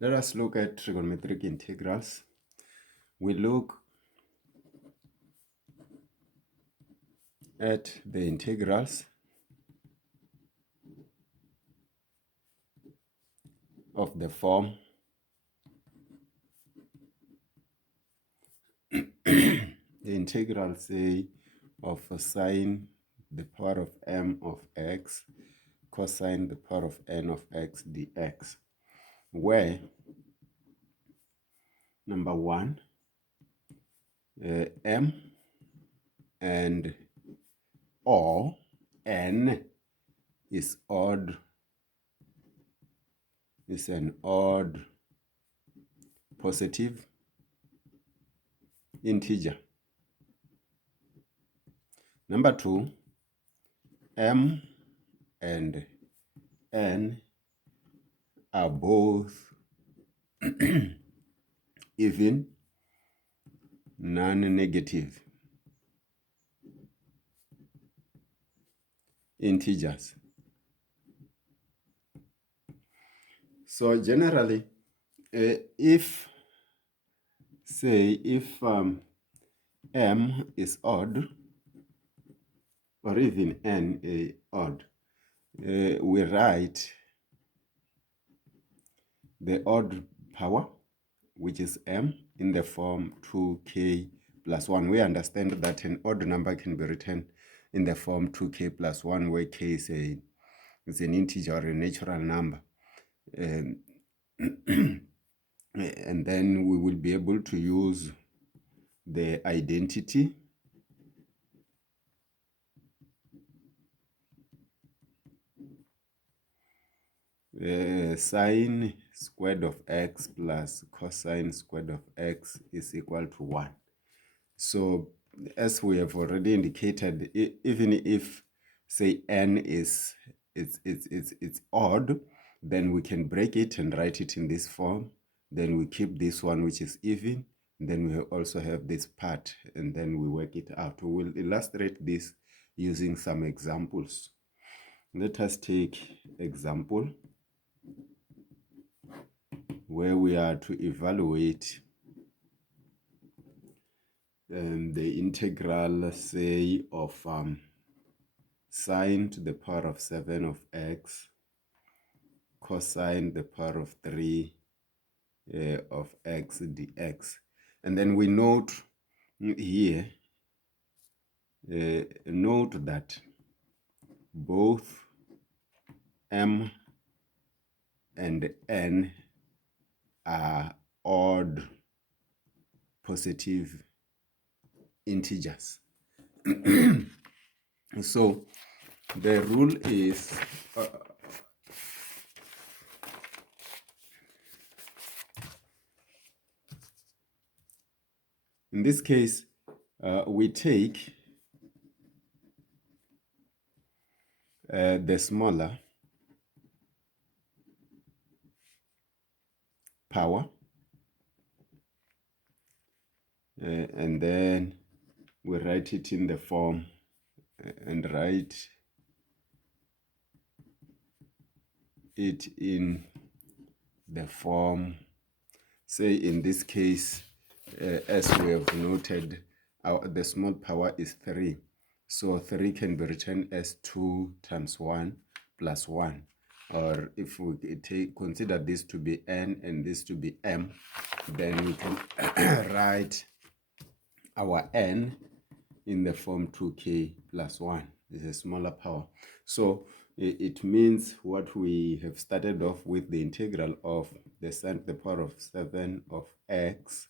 Let us look at trigonometric integrals. We look at the integrals of the form the integrals say of sine the power of m of x cosine the power of n of x dx, where number one, m and or n is an odd positive integer. Number two, m and n are both even non-negative integers. So generally, if m is odd or even n odd, we write the odd power, which is m, in the form 2k plus 1. We understand that an odd number can be written in the form 2k plus 1, where k is an integer or a natural number. And then we will be able to use the identity sine squared of x plus cosine squared of x is equal to 1. So as we have already indicated, even if say n is it's odd, then we can break it and write it in this form. Then we keep this one, which is even. Then we also have this part, and then we work it out. We will illustrate this using some examples. Let us take example where we are to evaluate the integral, say, of sine to the power of 7 of x, cosine the power of 3 of x dx. And then we note here, note that both m and n are odd positive integers. So the rule is in this case, we take the smaller power, and then we write it in the form and write it in the form, say in this case, as we have noted, the small power is 3. So 3 can be written as 2 times 1 plus 1. Or if we consider this to be n and this to be m, then we can write our n in the form 2k plus 1. This is a smaller power. So it means what we have started off with, the integral of the sine to the power of 7 of x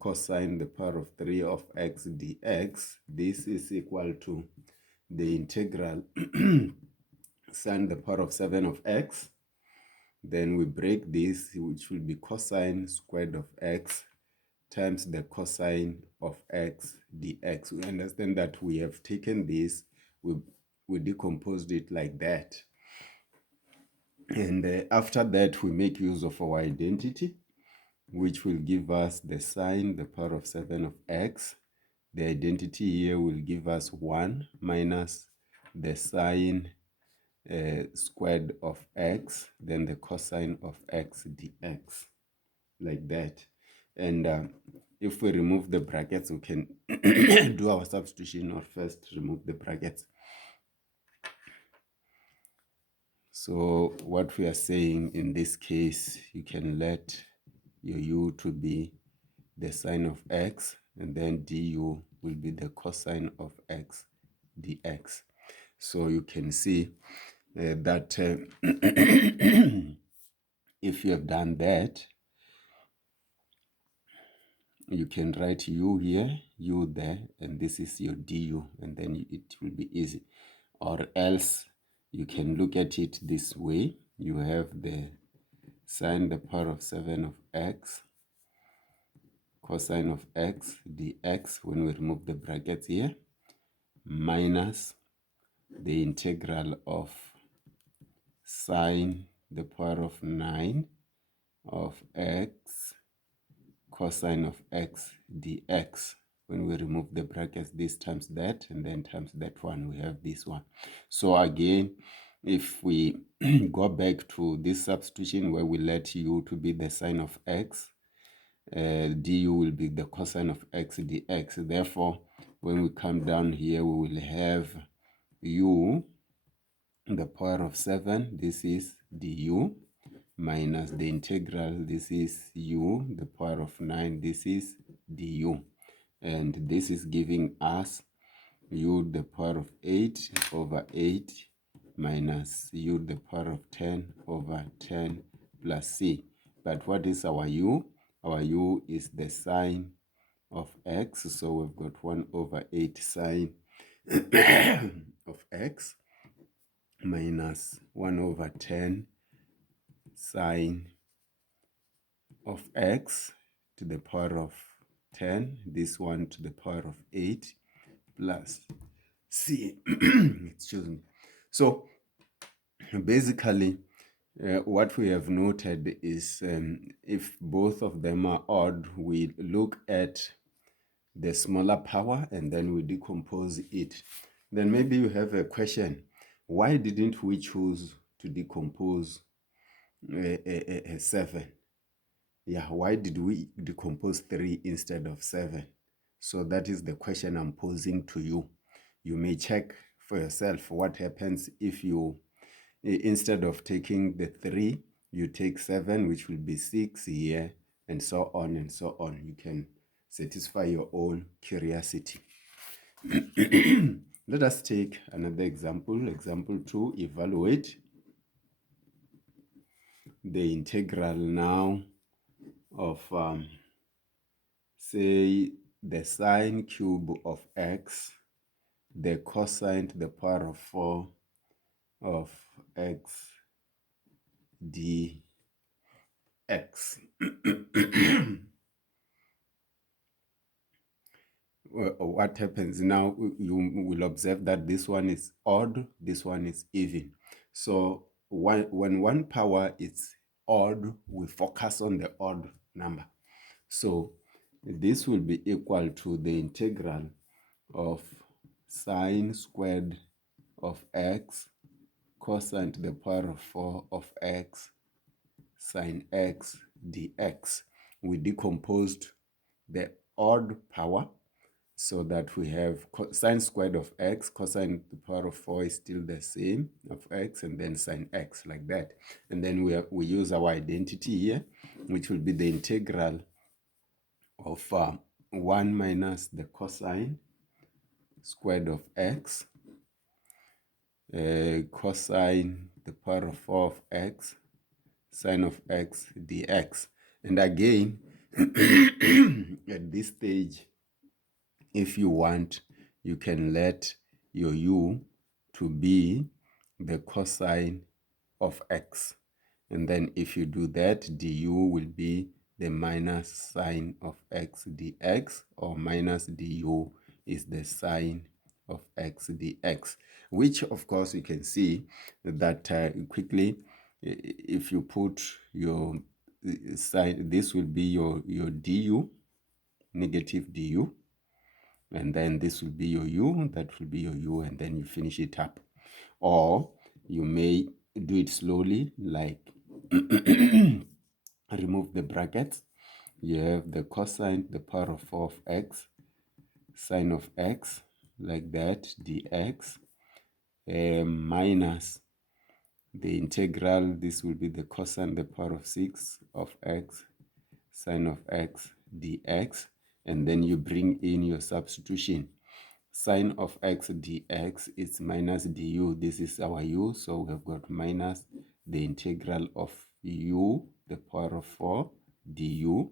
cosine the power of 3 of x dx. This is equal to the integral sine the power of 7 of x. Then we break this, which will be cosine squared of x times the cosine of x dx. We understand that we have taken this, we decomposed it like that. And after that, we make use of our identity, which will give us the sine the power of 7 of x. The identity here will give us 1 minus the sine squared of x, then the cosine of x dx, like that. And if we remove the brackets, we can do our substitution, or first remove the brackets. So what we are saying in this case, you can let your u to be the sine of x, and then du will be the cosine of x dx. So you can see that if you have done that, you can write u here, u there, and this is your du, and then it will be easy. Or else you can look at it this way. You have the sine the power of 7 of x, cosine of x dx, when we remove the brackets here, minus the integral of sine the power of 9 of x, cosine of x dx. When we remove the brackets, this times that, and then times that one, we have this one. So again, if we go back to this substitution where we let u to be the sine of x, du will be the cosine of x dx. Therefore, when we come down here, we will have u the power of 7, this is du, minus the integral, this is u the power of 9, this is du. And this is giving us u the power of 8 over 8 minus u the power of 10 over 10 plus c. But what is our u? Our u is the sine of x, so we've got 1 over 8 sine of x minus 1 over 10 sine of x to the power of 10, this one to the power of 8, plus c. Excuse me. So basically, what we have noted is if both of them are odd, we look at the smaller power and then we decompose it. Then maybe you have a question: why didn't we choose to decompose 7? Yeah, why did we decompose 3 instead of 7? So that is the question I'm posing to you. You may check for yourself what happens if you, instead of taking the 3, you take 7, which will be 6 here, and so on and so on. You can satisfy your own curiosity. Let us take another example. Example 2, evaluate the integral now of, say, the sine cube of x, the cosine to the power of 4 of x dx. What happens now, you will observe that this one is odd, this one is even. So when one power is odd, we focus on the odd number. So this will be equal to the integral of sine squared of x, cosine to the power of 4 of x, sine x dx. We decomposed the odd power so that we have sine squared of x, cosine to the power of 4 is still the same of x, and then sine x, like that. And then we use our identity here, which will be the integral of 1 minus the cosine squared of x, cosine the power of 4 of x, sine of x dx. And again, at this stage, if you want, you can let your u to be the cosine of x. And then if you do that, du will be the minus sine of x dx, or minus du is the sine of x dx, which of course you can see that quickly, if you put your sine, this will be your du, negative du, and then this will be your u, that will be your u, and then you finish it up. Or You may do it slowly, like remove the brackets. You have the cosine, the power of 4 of x, sine of x, like that, dx, minus the integral. This will be the cosine, the power of 6 of x, sine of x, dx, and then you bring in your substitution. Sine of x dx is minus du. This is our u, so we have got minus the integral of u, the power of 4, du.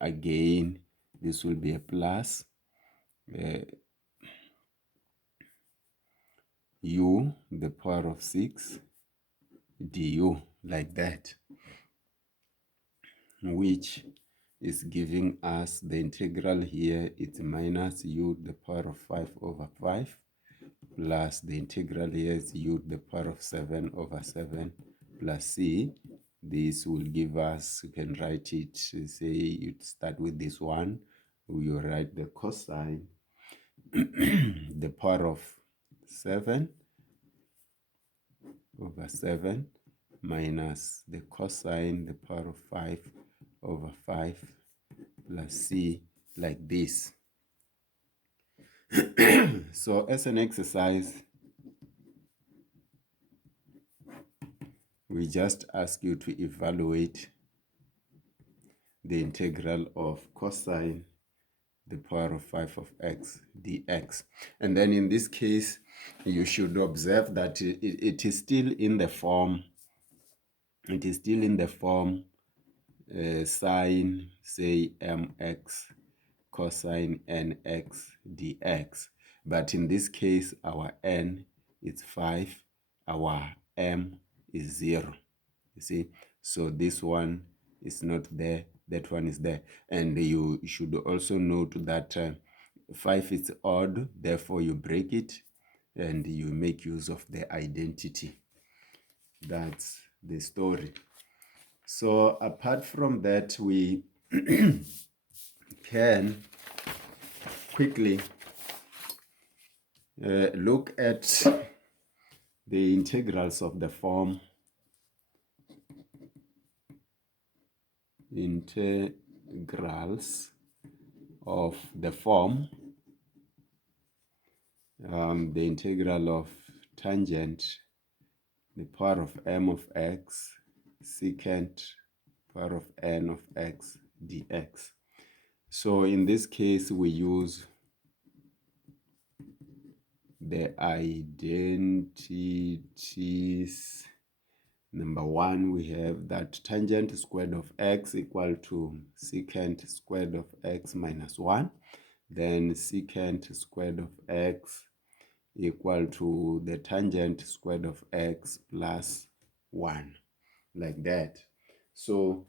Again, this will be a plus u, the power of 6, du, like that, which is giving us the integral here. It's minus u, the power of 5 over 5, plus the integral here is u, the power of 7 over 7, plus c. This will give us, you can write it, say you start with this one, you write the cosine, the power of 7 over 7, minus the cosine, the power of 5 over 5, plus c, like this. So as an exercise, we just ask you to evaluate the integral of cosine, the power of 5 of x dx. And then in this case, you should observe that it is still in the form, sine, say, mx cosine nx dx. But in this case, our n is 5, our m is 0. You see, so this one is not there, that one is there. And you should also note that 5 is odd, therefore you break it and you make use of the identity. That's the story. So apart from that, we can quickly look at the integrals of the form the integral of tangent, the power of m of x, secant, power of n of x dx. So in this case, we use the identities. Number one, we have that tangent squared of x equal to secant squared of x minus 1. Then secant squared of x equal to the tangent squared of x plus 1, like that. So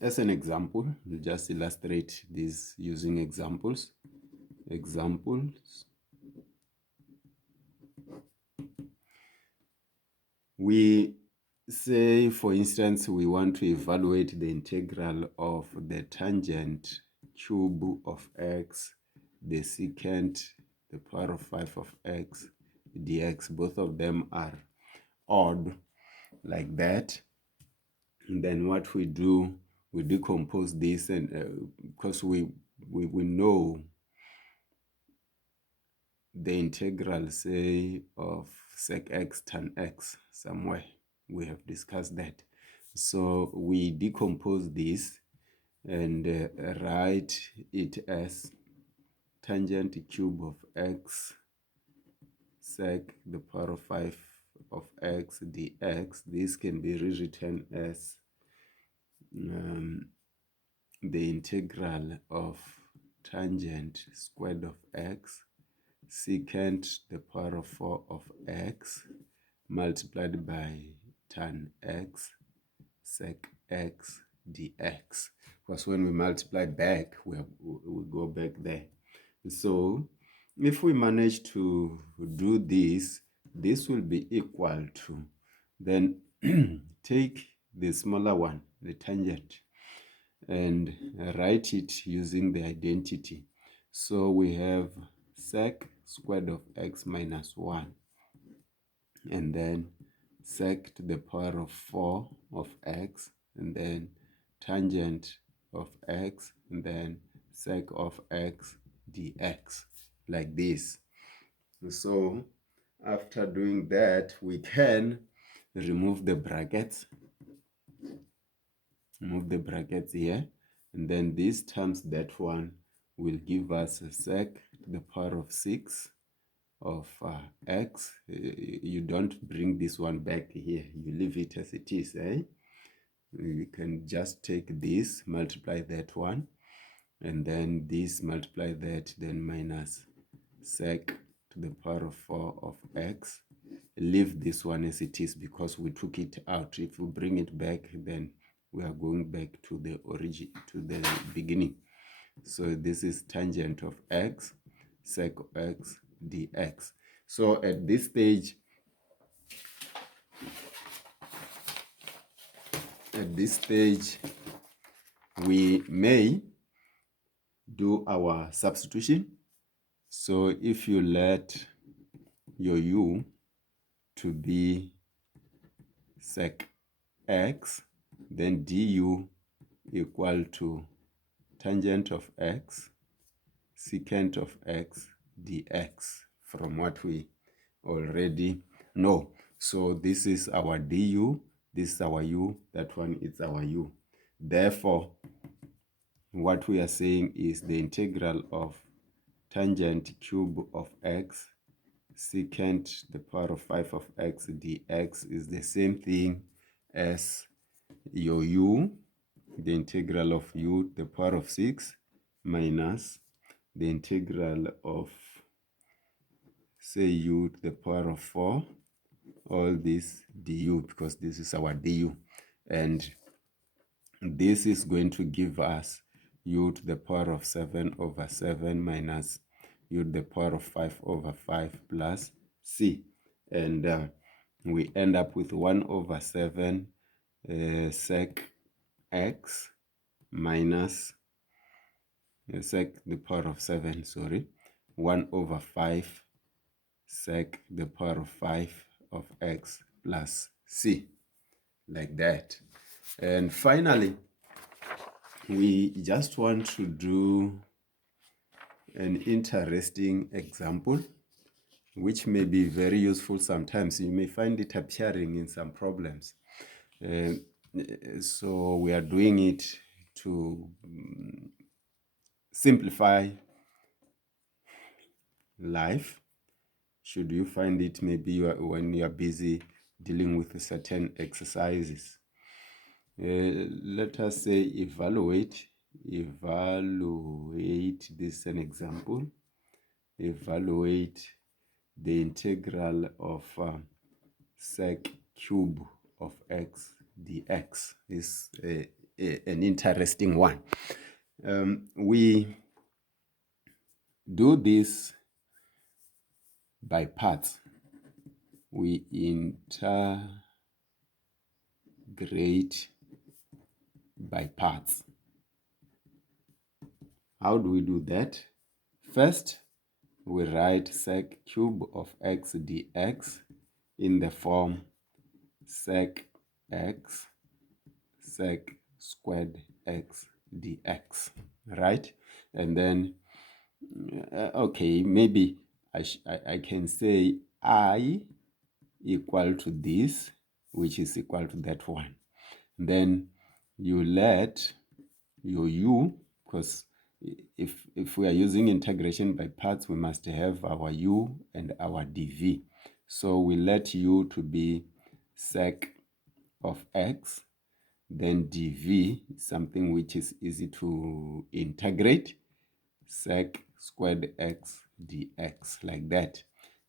as an example, we'll just illustrate this using examples. We say, for instance, we want to evaluate the integral of the tangent cube of x, the secant, the power of 5 of x dx. Both of them are odd, like that. And then what we do, we decompose this, and because we know the integral, say, of sec x tan x somewhere. We have discussed that. So we decompose this and write it as tangent cube of x sec the power of 5 of x dx. This can be rewritten as the integral of tangent squared of x secant the power of 4 of x multiplied by tan x sec x dx. Because when we multiply back, we go back there. So if we manage to do this, this will be equal to, then take the smaller one, the tangent, and write it using the identity. So we have sec squared of x minus 1, and then sec to the power of 4 of x, and then tangent of x, and then sec of x dx, like this. So after doing that, we can remove the brackets, here, and then this times that one will give us a sec to the power of 6 of x. You don't bring this one back here, you leave it as it is. You can just take this, multiply that one, and then this multiply that, then minus sec to the power of 4 of x. Leave this one as it is because we took it out. If we bring it back, then we are going back to the origin, to the beginning. So this is tangent of x, sec x dx. So at this stage, we may do our substitution. So if you let your u to be sec x, then du equal to tangent of x, secant of x dx, from what we already know. So this is our du, this is our u, that one is our u. Therefore, what we are saying is the integral of tangent cube of x secant the power of 5 of x dx is the same thing as your u, the integral of u to the power of 6 minus the integral of, say, u to the power of 4, all this du, because this is our du. And this is going to give us u to the power of 7 over 7 minus u to the power of 5 over 5 plus c. And we end up with 1 over 7 sec x minus sec the power of 7, 1 over 5 sec the power of 5 of x plus c, like that. And finally, we just want to do an interesting example, which may be very useful sometimes. You may find it appearing in some problems. So we are doing it to simplify life. Should you find it maybe when you are busy dealing with certain exercises. Let us say evaluate, this is an example. Evaluate the integral of sec cube of x dx. Is an interesting one. We do this by parts. We integrate by parts. How do we do that? First, we write sec cube of x dx in the form sec x sec squared x dx, right? And then, okay, maybe I can say I equal to this, which is equal to that one. Then you let your u, because if we are using integration by parts, we must have our u and our dv. So we let u to be sec of x, then dv, something which is easy to integrate, sec squared x dx, like that.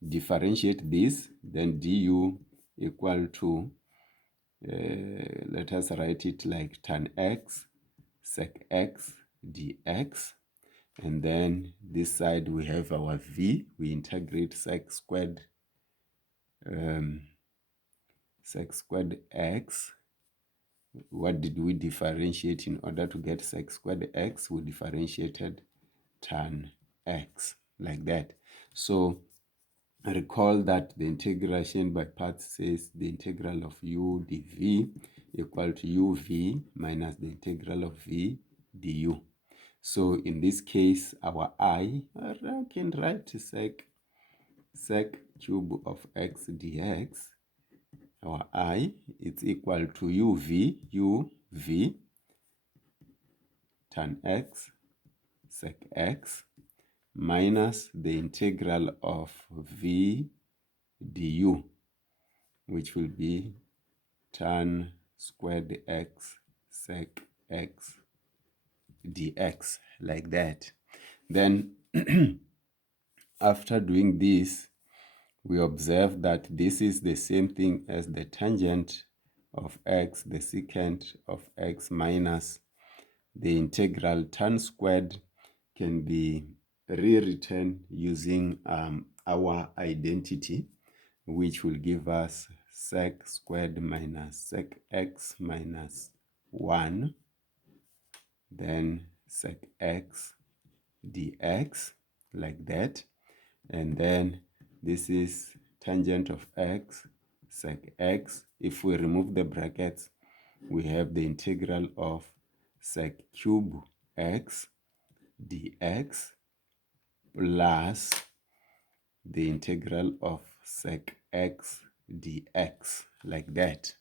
Differentiate this, then du equal to, let us write it like tan x sec x dx. And then this side we have our v, we integrate sec squared x what did we differentiate in order to get sec squared x? We differentiated tan x, like that. So recall that the integration by parts says the integral of u dv equal to uv minus the integral of v du. So in this case, our I can write sec cube of x dx. Our I is equal to uv tan x sec x minus the integral of v du, which will be tan squared x sec x dx, like that. Then after doing this, we observe that this is the same thing as the tangent of x, the secant of x minus the integral tan squared can be rewritten using our identity, which will give us sec squared minus sec x minus 1, then sec x dx, like that. And then this is tangent of x sec x. If we remove the brackets, we have the integral of sec cube x dx plus the integral of sec x dx, like that.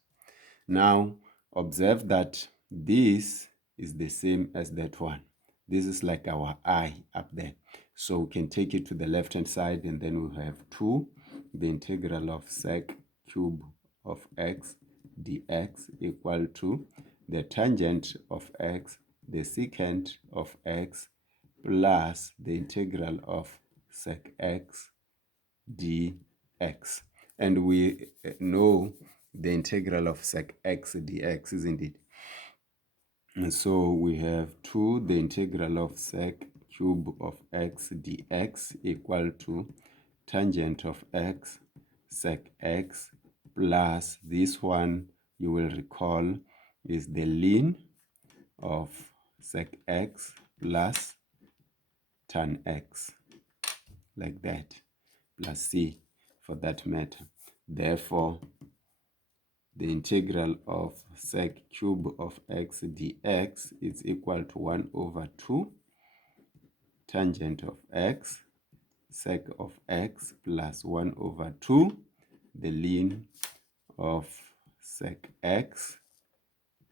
Now observe that this is the same as that one. This is like our I up there. So we can take it to the left hand side, and then we have 2, the integral of sec cube of x dx equal to the tangent of x, the secant of x, plus the integral of sec x dx. And we know the integral of sec x dx, isn't it? And so we have 2, the integral of sec cube of x dx equal to tangent of x sec x plus this one, you will recall, is the ln of sec x plus tan x, like that, plus c for that matter. Therefore, the integral of sec cube of x dx is equal to 1 over 2 tangent of x sec of x plus 1 over 2 the ln of sec x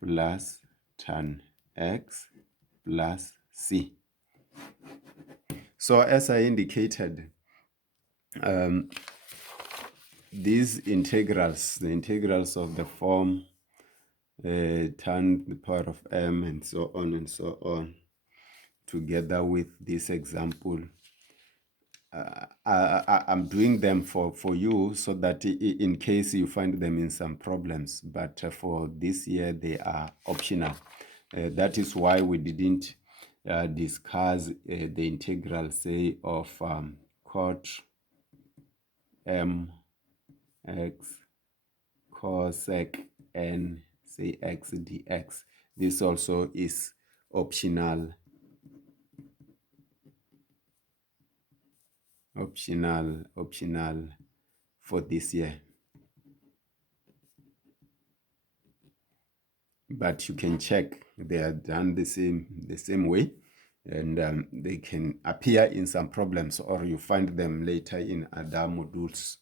plus tan x plus c. So as I indicated, these integrals, the integrals of the form tan the power of m and so on, together with this example, I'm doing them for you so that in case you find them in some problems, but for this year they are optional. That is why we didn't discuss the integral, say, of cot m x cosec n, say, x dx. This also is optional for this year, but you can check they are done the same way, and they can appear in some problems, or you find them later in other modules.